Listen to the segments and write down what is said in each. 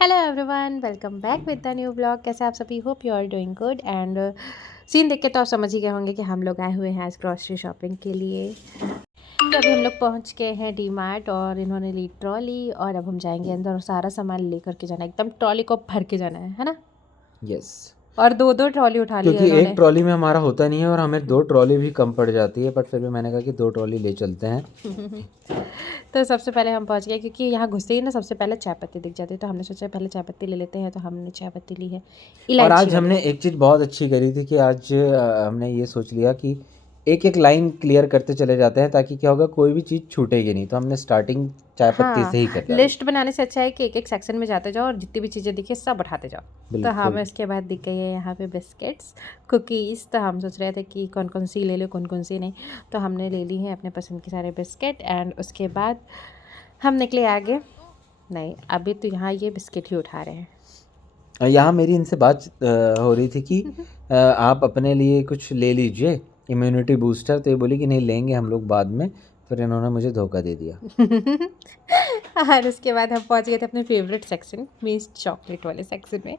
Hello everyone, welcome back with the new blog. कैसे आप सभी? Hope you are doing good. And scene देख के तो आप समझ ही गए होंगे कि हम लोग आए हुए हैं आज ग्रॉसरी शॉपिंग के लिए। तो अभी हम लोग पहुंच गए हैं डी मार्ट और इन्होंने ली ट्रॉली और अब हम जाएंगे अंदर और सारा सामान लेकर के जाना है, एकदम ट्रॉली को भर के जाना है ना। यस। और दो ट्रॉली उठा ली है क्योंकि एक इन्होंने। ट्रॉली में हमारा होता नहीं है और हमें 2 ट्रॉली भी कम पड़ जाती है, बट फिर भी मैंने कहा कि 2 ट्रॉली ले चलते हैं। तो सबसे पहले हम पहुंच गए क्योंकि यहाँ घुसते ही ना सबसे पहले चाय पत्ती दिख जाती है, तो हमने सोचा पहले चाय पत्ती ले लेते हैं। तो हमने चाय पत्ती ली है और इलायची आज वाली। हमने एक चीज़ बहुत अच्छी करी थी कि आज हमने ये सोच लिया कि एक एक लाइन क्लियर करते चले जाते हैं, ताकि क्या होगा, कोई भी चीज़ छूटेगी नहीं। तो हमने स्टार्टिंग चाय पत्ती हाँ, से ही कर डाली। लिस्ट बनाने से अच्छा है कि एक एक सेक्शन में जाते जाओ और जितनी भी चीज़ें दिखे सब उठाते जाओ। तो हमें बिल्कुल। उसके बाद दिख गई है यहाँ पे बिस्किट्स, कुकीज़। तो हम सोच रहे थे कि कौन कौन सी ले लो, कौन कौन सी नहीं। तो हमने ले ली है अपने पसंद के सारे बिस्किट। एंड उसके बाद हम निकले आगे। नहीं, अभी तो यहाँ ये बिस्किट ही उठा रहे हैं। यहाँ मेरी इनसे बात हो रही थी कि आप अपने लिए कुछ ले लीजिए इम्यूनिटी बूस्टर। तो ये बोली कि नहीं, लेंगे हम लोग बाद में। फिर इन्होंने मुझे धोखा दे दिया। और उसके बाद हम पहुंच गए थे अपने फेवरेट सेक्शन मीन्स चॉकलेट वाले सेक्शन में।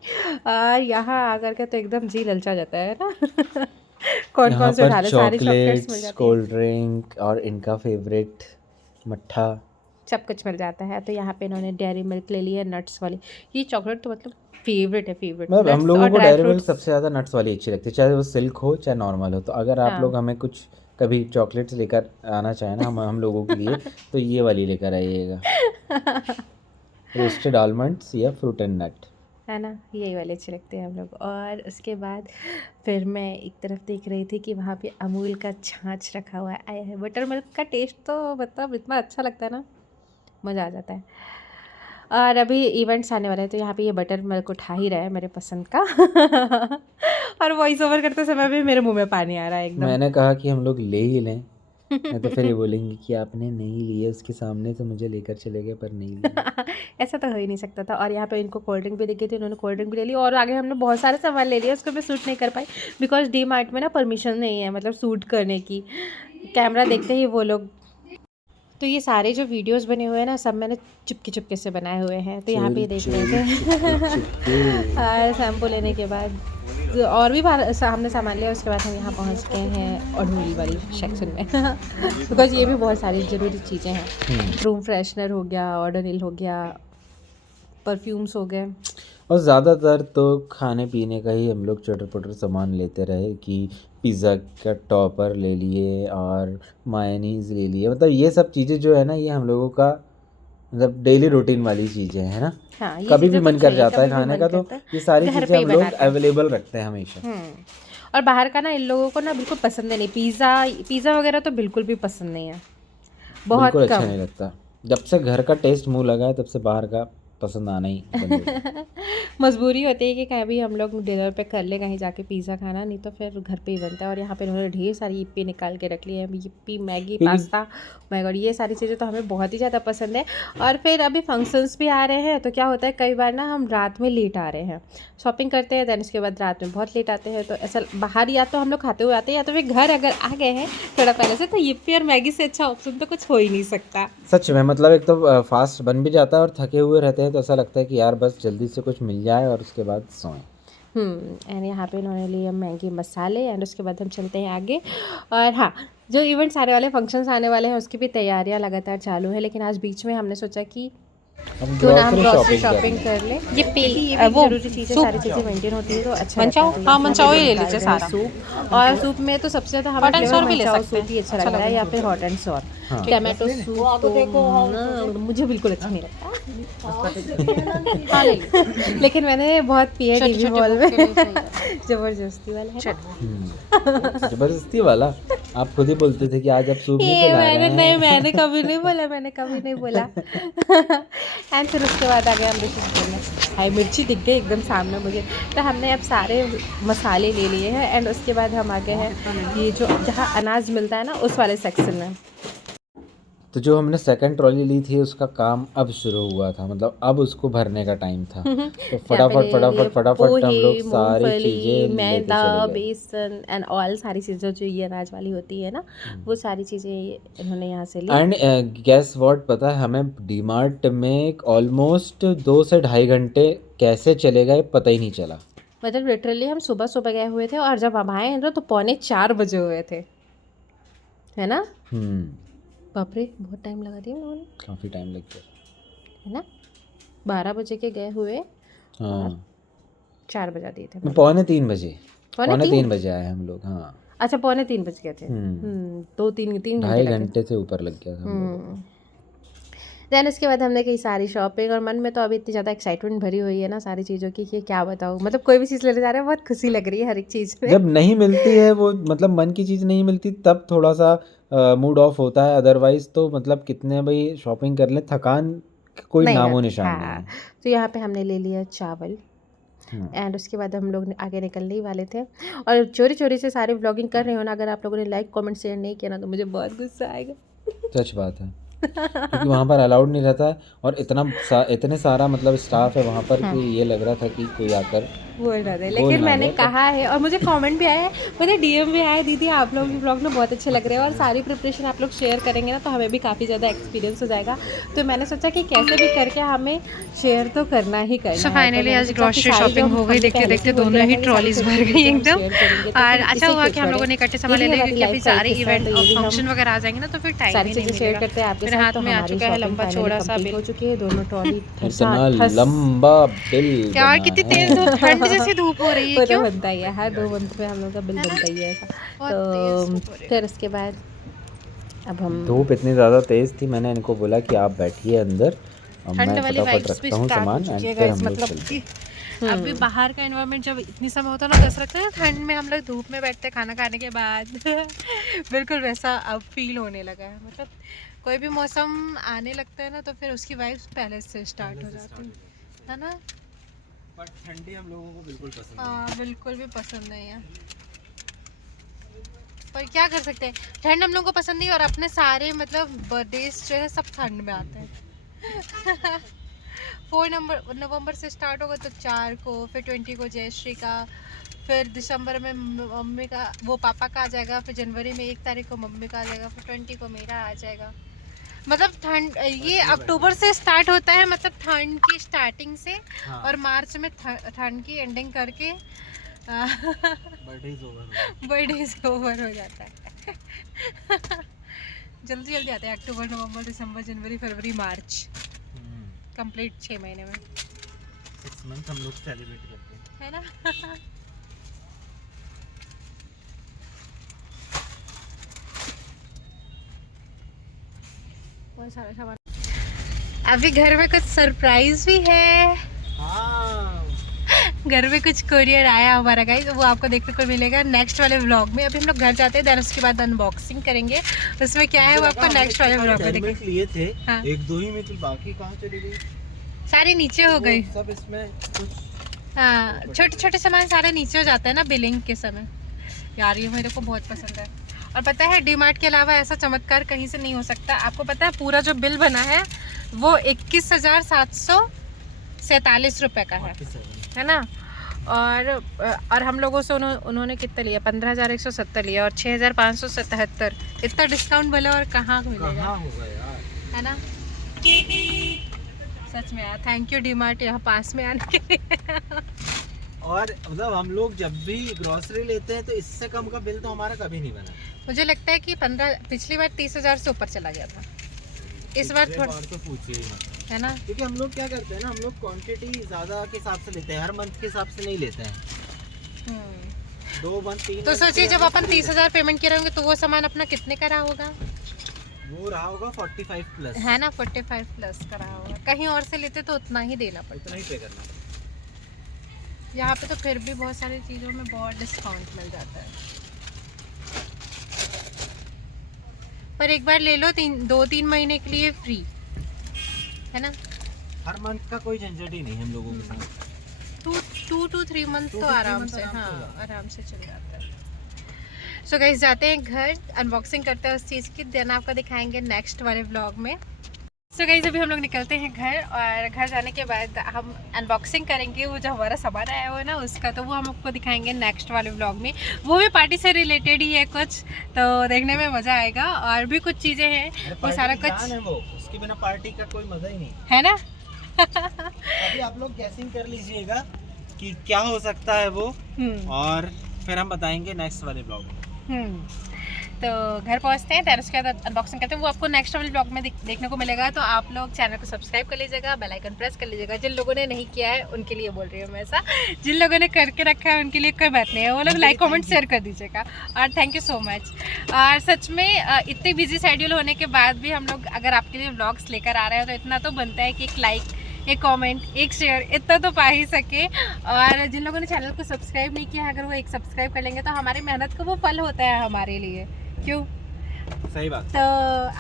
और यहाँ आकर के तो एकदम जी ललचा जाता है ना। कौन यहाँ कौन से पर उठा ले, सारी चॉकलेट्स मिल चॉकलेट्स, जाती है, कोल्ड ड्रिंक और इनका फेवरेट मट्ठा। सब कुछ मिल जाता है। तो यहाँ पे इन्होंने डेयरी मिल्क ले ली है नट्स वाली। ये चॉकलेट तो मतलब फेवरेट है, फेवरेट मतलब हम नट्स और लोगों को ड्राई डेयरी मिल्क फ्रूट्स। सबसे ज़्यादा नट्स वाली अच्छी लगती है, चाहे वो सिल्क हो चाहे नॉर्मल हो। तो अगर आप हाँ। लोग हमें कुछ कभी चॉकलेट्स लेकर आना चाहें ना, हम लोगों के लिए, तो ये वाली लेकर आइएगा, रोस्टेड आलमंड्स या फ्रूट एंड नट। है ना, यही वाले अच्छे लगते हैं हम लोग। और उसके बाद फिर मैं एक तरफ देख रही थी कि वहाँ पे अमूल का छाछ रखा हुआ है। आया है बटर मिल्क का टेस्ट तो मतलब इतना अच्छा लगता है ना, मज़ा आ जाता है। और अभी इवेंट्स आने वाले हैं तो यहाँ पे ये बटर मिल्क उठा ही रहा है मेरे पसंद का। और वॉइस ओवर करते समय भी मेरे मुंह में पानी आ रहा है एकदम। मैंने कहा कि हम लोग ले ही लें, नहीं तो फिर ये बोलेंगे कि आपने नहीं लिए, उसके सामने तो मुझे लेकर चले गए पर नहीं लिए। ऐसा तो हो ही नहीं सकता था। और यहाँ पे इनको कोल्ड ड्रिंक भी दिख गई थी, उन्होंने कोल्ड ड्रिंक भी ले ली और आगे हमने बहुत सारे सामान ले लिया, उसको मैं सूट नहीं कर पाई बिकॉज डी मार्ट में ना परमिशन नहीं है मतलब सूट करने की। कैमरा देखते ही वो लोग। तो ये सारे जो वीडियोस बने हुए हैं ना, सब मैंने चुपके चुपके से बनाए हुए हैं। तो यहाँ पे चोरी ये देख रहे चोरी चुपके थे। चुपके। और शैम्पू लेने के बाद तो और भी हमने सामान लिया। उसके बाद हम यहाँ पहुँच गए हैं अड़हुल वाली सेक्शन में। बिकॉज ये भी बहुत सारी ज़रूरी चीज़ें हैं। रूम फ्रेशनर हो गया, ऑर्डरनिल हो गया, परफ्यूम्स हो गए। और ज़्यादातर तो खाने पीने का ही हम लोग चटर पटर सामान लेते रहे, कि पिज़्ज़ा का टॉपर ले लिए और मायोनीज़ ले लिए। मतलब ये सब चीज़ें जो है ना, ये हम लोगों का मतलब डेली रूटीन वाली चीज़ें हैं ना। हाँ, ये कभी भी चीज़ें तो मन कर चाहिए, जाता है कभी भी खाने मन का, तो करता है ये सारी घर चीज़ें पे ही हम लोग बनाते हैं। अवेलेबल रखते हैं हमेशा। और बाहर का ना इन लोगों को ना बिल्कुल पसंद नहीं। पिज़्ज़ा वगैरह तो बिल्कुल भी पसंद नहीं है, बहुत बिल्कुल अच्छा कम। नहीं लगता। जब से घर का टेस्ट मुँह लगा है, तब से बाहर का पसंद आना ही बंद हो गया। मजबूरी होती है कि कभी हम लोग डिनर पे कर ले कहीं जाके पिज़्ज़ा खाना, नहीं तो फिर घर पे ही बनता है। और यहाँ पे उन्होंने ढेर सारी यिप्पी निकाल के रख ली है, यिप्पी, मैगी, क्योंकि पास्ता। माय गॉड, ये सारी चीज़ें तो हमें बहुत ही ज़्यादा पसंद है। और फिर अभी फंक्शंस भी आ रहे हैं तो क्या होता है, कई बार ना हम रात में लेट आ रहे हैं, शॉपिंग करते हैं, दैन उसके बाद रात में बहुत लेट आते हैं। तो ऐसा बाहर या तो हम लोग खाते हुए आते हैं या तो फिर घर अगर आ गए हैं थोड़ा पहले से, तो यिप्पी और मैगी से अच्छा ऑप्शन तो कुछ हो ही नहीं सकता। सच में मतलब एक तो फास्ट बन भी जाता है और थके हुए रहते हैं, तो ऐसा लगता है कि यार बस जल्दी से कुछ मिल जाए और उसके बाद सोएं। एंड यहाँ पे इन्होंने लिए मैगी मसाले। एंड उसके बाद हम चलते हैं आगे। और हाँ, जो इवेंट्स आने वाले, फंक्शंस आने वाले हैं, उसकी भी तैयारियां लगातार चालू है। लेकिन आज बीच में हमने सोचा कि हम क्यों ना हम ग्रॉसरी ग्रॉसरी शॉपिंग कर शॉपिंग लें। कर लें। ये क्योंकि ये भी एक वो जरूरी चीज़ है, सूप सारी चीज़ें मेंटेन होती है तो अच्छा मंचाओ, रहता है। तो हाँ यहाँ मंचाओ पे ही ले निकाल लीजिए रहे हैं सारा। सूप। और सूप में तो सबसे ज़्यादा हमें हॉट एंड फ्लेवर सोर भी ले मंचाओ सकते सूप हैं, ही अच्छा अच्छा लग रहा है, या लगेगा। फिर हॉट एंड सोर। हाँ। टमाटो सूप तो मुझे बिल्कुल अच्छा नहीं लगता। हाँ ले लीजिए। लेकिन मैंने बहुत पिया छोटे टीवी छोटे मॉल बुक के लिए में। चाहिए। जबरदस्ती वाला है ना। जबरदस्ती वाला। आप खुद ही बोलते थे कि आज आप सूप नहीं ये पिला रहे हैं। मैंने कभी नहीं बोला, मैंने कभी नहीं बोला। एंड फिर उसके बाद आ गए हम डिशेज करने। हाई मिर्ची दिख गई एकदम सामने मुझे। तो हमने अब सारे मसाले ले लिए हैं। एंड उसके बाद हम आ गए हैं ये जो जहाँ अनाज मिलता है ना, उस वाले सेक्शन में। तो जो हमने सेकंड ट्रॉली ली थी उसका काम अब शुरू हुआ था, मतलब अब उसको भरने का टाइम था। तो यहाँ पे फटाफट ले लिए फटाफट फटाफट हम लोग पोहे, सारी मूंगफली, चीज़ें लेके मैदा, चले गए। बेसन एंड ऑल सारी चीज़ें जो ये अनाज वाली होती है ना, वो सारी चीज़ें इन्होंने यहाँ से ली। एंड गेस व्हाट, पता है हमें डीमार्ट में ऑलमोस्ट 2 से ढाई घंटे कैसे चले गए पता ही नहीं चला। मतलब लिटरली हम सुबह सुबह गए हुए थे और जब हम आए हैं तो 3:45 बजे हुए थे, है ना। बाप रे, बहुत टाइम लगा दिया उन्होंने, काफ़ी टाइम लग गया, है ना। 12 बजे के गए हुए, हाँ 4 बजा दिए थे। 2:45 बजे, पौने 3:45 तीन बजे आए हम लोग। हाँ अच्छा 2:45 बज गए थे। 2-3 ढाई घंटे लगे। घंटे से ऊपर लग गया था हम लोगों को। देन उसके बाद हमने कई सारी शॉपिंग, और मन में तो अभी इतनी ज़्यादा एक्साइटमेंट भरी हुई है ना सारी चीज़ों की कि क्या बताऊँ। मतलब कोई भी चीज़ लेने जा रहे हैं बहुत खुशी लग रही है हर एक चीज़ में। जब नहीं मिलती है वो, मतलब मन की चीज़ नहीं मिलती तब थोड़ा सा मूड ऑफ होता है, अदरवाइज तो मतलब कितने भाई शॉपिंग कर लें, थकान कोई नहीं नामो रहती, निशान नहीं हाँ। है। तो यहाँ पे हमने ले लिया चावल, हाँ। एंड उसके बाद हम लोग आगे निकलने ही वाले थे। और चोरी चोरी से सारी व्लॉगिंग कर रहे हो ना, अगर आप लोगों ने लाइक कमेंट शेयर नहीं किया ना तो मुझे बहुत गुस्सा आएगा। सच बात है, क्योंकि वहाँ पर अलाउड नहीं रहता है, और इतने सारा मतलब स्टाफ है वहाँ पर कि ये लग रहा था कि कोई आकर बोल रहा था, बोल लेकिन ना मैंने दे, कहा है, और मुझे कमेंट भी आया है, मुझे डीएम भी आया है, दीदी आप लोग भी ब्लॉग में बहुत अच्छे लग रहे हैं, और सारी प्रिपरेशन आप लोग शेयर करेंगे ना तो हमें भी काफ़ी ज़्यादा एक्सपीरियंस हो जाएगा। तो मैंने सोचा कि कैसे भी करके हमें शेयर तो करना ही करना है। सो फाइनली आज ग्रॉसरी शॉपिंग हो गई, देखते देखते दोनों ही ट्रॉलीज भर गई एकदम। और अच्छा हुआ कि हम लोगों ने इकट्ठे सामान ले लिए, क्योंकि अभी सारे इवेंट और फंक्शन वगैरह आ जाएंगे ना तो फिर टाइम सारी ही नहीं चीज़ें शेयर मिलेगा। करते हैं आपके मेरे साथ। हाथ तो में आ हमारी चुका है शॉपिंग लंबा फाइनली चौड़ा सा कंप्लीट बिल। हो चुकी है, दोनों ट्रॉली इतना लंबा बिल यार बना कितनी है। तेज धूप, ठंड जैसी धूप हो रही है, वो तो क्यों? बनता ही है, हर 2 मंथ में हम लोग का बिल बनता ही है ऐसा। बहुत तेज तो धूप हो रही है। फिर उसके बाद अब हम धूप इतनी ज़्यादा तेज़ थी, मैंने इनको बोला कि आप बैठिए अंदर, अब ठंड मैं वाली फटाफट वाइब्स भी रखता हूँ स्टार्ट हो सामान, चुकी एंड है फिर गाइस। हम लोग मतलब चलते कि हैं। अभी बाहर का एनवायरनमेंट जब इतनी समय होता है ना, तो ऐसा लगता है ना ठंड में हम लोग धूप में बैठते हैं खाना खाने के बाद बिल्कुल वैसा अब फील होने लगा है। मतलब कोई भी मौसम आने लगता है ना तो फिर उसकी वाइब्स पहले से स्टार्ट हो जाती है ना। बट ठंडी हम लोगों को बिल्कुल पसंद हाँ बिल्कुल भी पसंद नहीं है, पर क्या कर सकते हैं, ठंड हम लोगों को पसंद नहीं। और अपने सारे मतलब बर्थडेज जो है सब ठंड में आते हैं 4 नवंबर से स्टार्ट होगा तो 4 को, फिर 20 को जयश्री का, फिर दिसंबर में मम्मी का वो पापा का आ जाएगा, फिर जनवरी में 1 तारीख को मम्मी का आ जाएगा, फिर 20 को मेरा आ जाएगा। मतलब ठंड ये अक्टूबर से स्टार्ट होता है, मतलब ठंड की स्टार्टिंग से। हाँ। और मार्च में ठंड की एंडिंग करके बर्थडेज ओवर हो जाता है जल्दी जल्दी आते हैं अक्टूबर, नवंबर, दिसंबर, जनवरी, फरवरी, मार्च, कंप्लीट 6 महीने में 6 मंथ हम लोग सेलिब्रेट करते हैं, है ना बहुत सारा सामान। अभी घर में कुछ सरप्राइज भी है। हाँ। घर में कुछ कोरियर आया हमारा गाइस, वो आपको देखने को मिलेगा नेक्स्ट वाले व्लॉग में। अभी हम लोग घर जाते हैं, देन उसके बाद अनबॉक्सिंग करेंगे, उसमें क्या है वो आपको नेक्स्ट वाले व्लॉग में देखेंगे। लिए थे, हाँ। 1-2 ही में, बाकी कहाँ चली गई? सारे नीचे हो गई। सब इसमें कुछ हाँ छोटे छोटे सामान सारे नीचे हो जाते हैं ना बिलिंग के समय। यार ये मेरे को बहुत पसंद है। और पता है डीमार्ट के अलावा ऐसा चमत्कार कहीं से नहीं हो सकता। आपको पता है पूरा जो बिल बना है वो 21,747 रुपये का है ना। और हम लोगों से उन्होंने कितना लिया, 15,170 लिया, और 6,577। इतना डिस्काउंट भले और कहाँ मिलेगा, होगा यार, है ना। सच में यार थैंक यू डीमार्ट यहाँ पास में आने के लिए और मतलब हम लोग जब भी ग्रोसरी लेते हैं तो इससे कम का बिल तो हमारा कभी नहीं बना। मुझे लगता है कि पिछली बार 30,000 से ऊपर चला गया था, इस बार थोड़ा तो पूछिए ही मत, है ना। क्योंकि हम लोग क्या करते हैं ना, हम लोग क्वांटिटी ज़्यादा के हिसाब से लेते हैं, हर मंथ के हिसाब से नहीं लेते हैं। 2 मंथ 3 तो सोचिए जब अपन 30,000 पेमेंट किए होंगे तो वो सामान अपना कितने का रहा होगा, वो रहा होगा 45 प्लस, है ना, 45 प्लस का रहा होगा। कहीं और से लेते तो उतना ही देना पड़ता, इतना ही पे करना। यहाँ पे तो फिर भी बहुत सारी चीज़ों में बहुत डिस्काउंट मिल जाता है। पर एक बार ले लो 2-3 महीने के लिए फ्री, है ना। हर मंथ का कोई झंझट ही नहीं हम लोगों के साथ। 2 to 3 मंथ तो आराम से, हाँ चल जाता है। आराम से चल जाता है। सो गाइस जाते हैं घर, अनबॉक्सिंग करते हैं उस चीज़ की, देन आपको दिखाएंगे नेक्स्ट वाले व्लॉग में। सो गाइस अभी हम लोग निकलते हैं घर, और घर जाने के बाद हम अनबॉक्सिंग करेंगे वो जो हमारा सामान आया हुआ है ना उसका, तो वो हम आपको दिखाएंगे नेक्स्ट वाले व्लॉग में। वो भी पार्टी से रिलेटेड ही है कुछ, तो देखने में मज़ा आएगा। और भी कुछ चीज़ें हैं वो सारा कुछ है, वो उसके बिना पार्टी का कोई मजा ही नहीं है ना। अभी आप लोग गैसिंग कर लीजिएगा कि क्या हो सकता है वो, और फिर हम बताएंगे नेक्स्ट वाले ब्लॉग में। तो घर पहुंचते हैं, फिर उसके बाद अनबॉक्सिंग करते हैं, वो आपको नेक्स्ट वाले ब्लॉग में देखने को मिलेगा। तो आप लोग चैनल को सब्सक्राइब कर लीजिएगा, बेल आइकन प्रेस कर लीजिएगा। जिन लोगों ने नहीं किया है उनके लिए बोल रही हूँ मैं ऐसा, जिन लोगों ने करके रखा है उनके लिए कोई बात नहीं है, वो लोग लाइक कमेंट शेयर कर दीजिएगा। और थैंक यू सो मच। और सच में इतने बिजी शेड्यूल होने के बाद भी हम लोग अगर आपके लिए व्लॉग्स लेकर आ रहे हैं तो इतना तो बनता है कि एक लाइक, एक कमेंट, एक शेयर, इतना तो पा ही सके। और जिन लोगों ने चैनल को सब्सक्राइब नहीं किया है, अगर वो एक सब्सक्राइब कर लेंगे तो हमारी मेहनत का वो फल होता है हमारे लिए, क्यों? सही बात। तो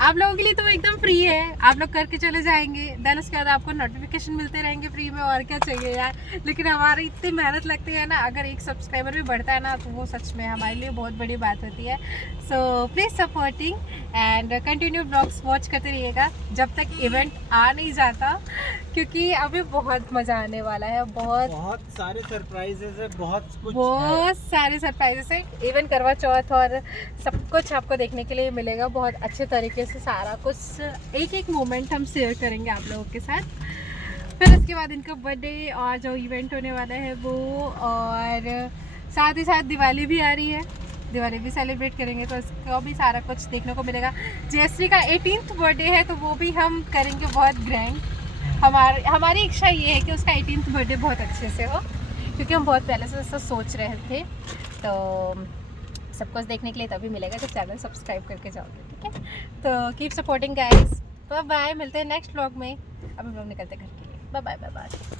आप लोगों के लिए तो एकदम फ्री है, आप लोग करके चले जाएंगे, देन उसके बाद आपको नोटिफिकेशन मिलते रहेंगे फ्री में, और क्या चाहिए यार। लेकिन हमारी इतनी मेहनत लगती है ना, अगर एक सब्सक्राइबर भी बढ़ता है ना तो वो सच में हमारे लिए बहुत बड़ी बात होती है। So please supporting and continue blogs watch करते रहिएगा जब तक इवेंट आ नहीं जाता, क्योंकि अभी बहुत मज़ा आने वाला है। बहुत सारे सरप्राइजेस है, बहुत सारे सरप्राइजेस है। इवन करवा चौथ और सब कुछ आपको देखने के लिए मिलेगा बहुत अच्छे तरीके से, सारा कुछ एक एक मोमेंट हम शेयर करेंगे आप लोगों के साथ। फिर उसके बाद इनका बर्थडे और जो इवेंट होने वाला है वो, और साथ ही साथ दिवाली भी आ रही है, दिवाली भी सेलिब्रेट करेंगे, तो इसका भी सारा कुछ देखने को मिलेगा। जयश्री का 18th बर्थडे है तो वो भी हम करेंगे बहुत ग्रैंड। हमारी इच्छा ये है कि उसका 18th बर्थडे बहुत अच्छे से हो, क्योंकि हम बहुत पहले से ऐसा सोच रहे थे। तो सब कुछ देखने के लिए तभी मिलेगा जब चैनल सब्सक्राइब करके जाओगे, ठीक है? तो keep supporting guys, bye bye, मिलते हैं नेक्स्ट व्लॉग में। अब हम लोग निकलते हैं घर के लिए, बाय बाय बाय बाय।